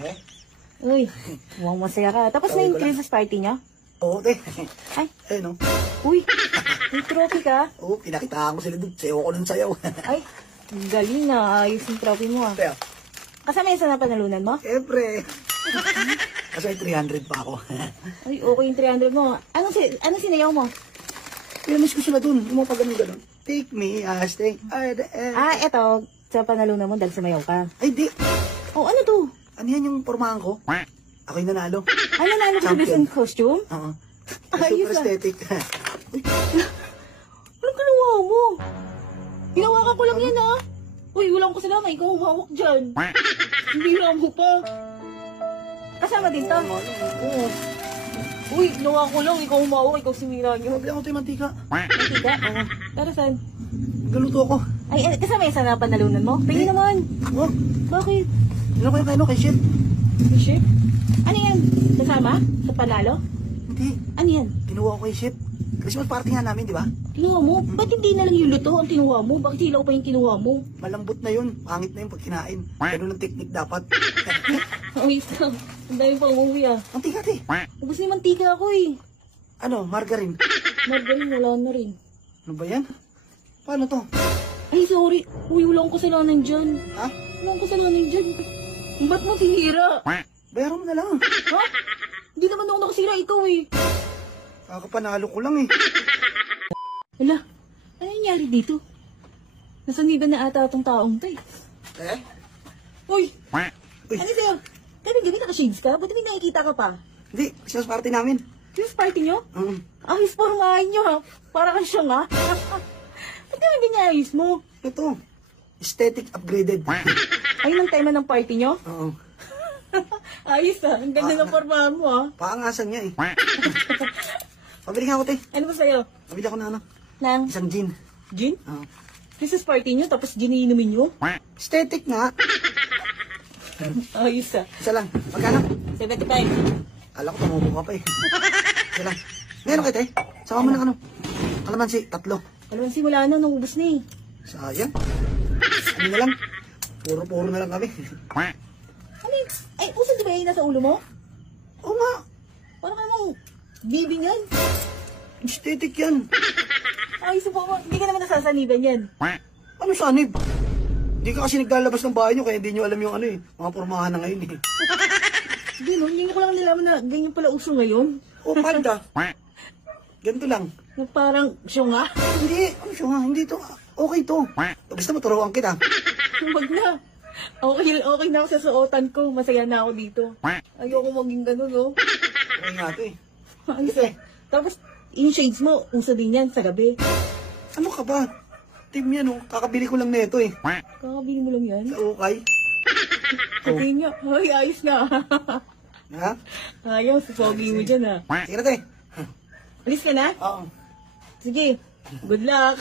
Eh? Uy, mukhang masaya ka. Tapos na yung Christmas party niya? Oo, te. Ay. Eh, no? Uy, may trophy ka? Oo, pinakitaan ko sila doon. Sayo ko ng sayaw. Ay, galing na. Ayos yung trophy mo ah. Te, Kasama yung sa napanalunan mo? siyempre. Kasi may 300 pa ako. Ay, okay yung 300 mo. Anong sinayaw mo? Pinamiss ko sila doon. Yung mga pag-ganun. Take me as they are the end. Ah, eto. Sa panalunan mo dahil sumayaw ka. Ay, di. Oh, ano to? Ano yan yung pormahan ko? Ako yung nanalo. Ano nalo ka sa Champion. costume? Oo. Ayos Super ah. aesthetic. Uy, Anong ginawa mo? Hinawakan ko lang yan ah. Uy, walang kasalanan. Ikaw humawak dyan. Hindi mo pa. Kasama din to? Oo. Uy, hinawakan ko lang. Ikaw humawak. Ikaw sinira niyo. mabili ako tayo mantika. Mantika? Oo. Pero saan? Galuto ako. Ay, kasama yung sa napanalunan mo? Tingin naman. Oh, Bakit? ano ko yung kaino kay Chef? Chef? Ano yan? Kasama? Sa panalo? Hindi. Ano yan? Kinuha ko kay Chef. Christmas party nga namin, di ba? Kinuha mo? Ba't hindi na lang yung luto ang kinuha mo? Bakit hilaw pa yung kinuha mo? Malambot na yun. Pangit na yun pag kinain. Ganun ang technique dapat. Ayos na. Ang dami pang uwi ah. Mantika, te. Ubus na yung mantika ako eh. Ano, margarine. Margarine wala na rin. Ano ba yan? Paano to? Ay, sorry. Uy, wala akong kasalanan dyan. Ha? Wala akong kasalanan dyan. Ba't mo sinira? Bayaran mo na lang. Ha? Hindi naman ako nakasira, ikaw eh. Kakapanalo ko lang eh. Hala, ano nangyari dito? Nasaniban na ata itong taong to eh. Eh? Uy! Uy. Ano sa'yo? Kaya gabi naka-shades ka? Ba't hindi nakikita ka pa? Hindi, Christmas party namin. Christmas party nyo? Mm. Ayos pormahan nyo ha. Para kang siya nga. Ba't naman ganyan ayos mo? Ito. Aesthetic upgraded. Ayun ang tema ng party nyo? Oo. Ayos ah. Ang ganda ng pormahan mo ha. Paangasan niya eh. Pabili nga ako, te. Ano ba sa'yo? Pabili ako na ano. Nang Isang gin. gin? Oo. Christmas party nyo tapos gin iinumin nyo? Aesthetic nga. Ayos ah. Isa lang. Magkano? 75. Kala ko tumubo ka pa eh. Isa lang. Ngayon kayo, te. Sama mo ng ano. Kalamansi, 3. Kalamansi wala na, nangubos na eh. Sayang. Ano na lang. Puro-puro na lang kami. Ano yun? Ay, uso di ba yung nasa ulo mo? Oo nga. Parang namang bibingan. Aesthetic yan. Ay, supo mo. Hindi ka naman nasasaniban yan. Ano sanib? Hindi ka kasi naglalabas ng bahay nyo kaya hindi nyo alam yung ano eh. Mga pormahan na ngayon eh. Hindi no, hindi ko lang nalaman na ganyan pala uso ngayon. O panda. Ganito lang. Na parang siya nga. Hindi. Ano siya nga? Hindi to. Okay to. Gusto mo turuan kita. Huwag na. Okay na ako sa suotan ko. Masaya na ako dito. Ayoko maging ganun, no? Okay nga to eh. Ayos eh. Tapos, yung shades mo, uso din yan sa gabi. Ano ka ba? Team yan oh. Kakabili ko lang nito eh. Kakabili mo lang yan. Sa ukay. Sabihin niya, ay, ayos na. Ha? Ayos, pogi mo dyan, ha. Sige na te. Alis ka na? Oo. Sige. Good luck.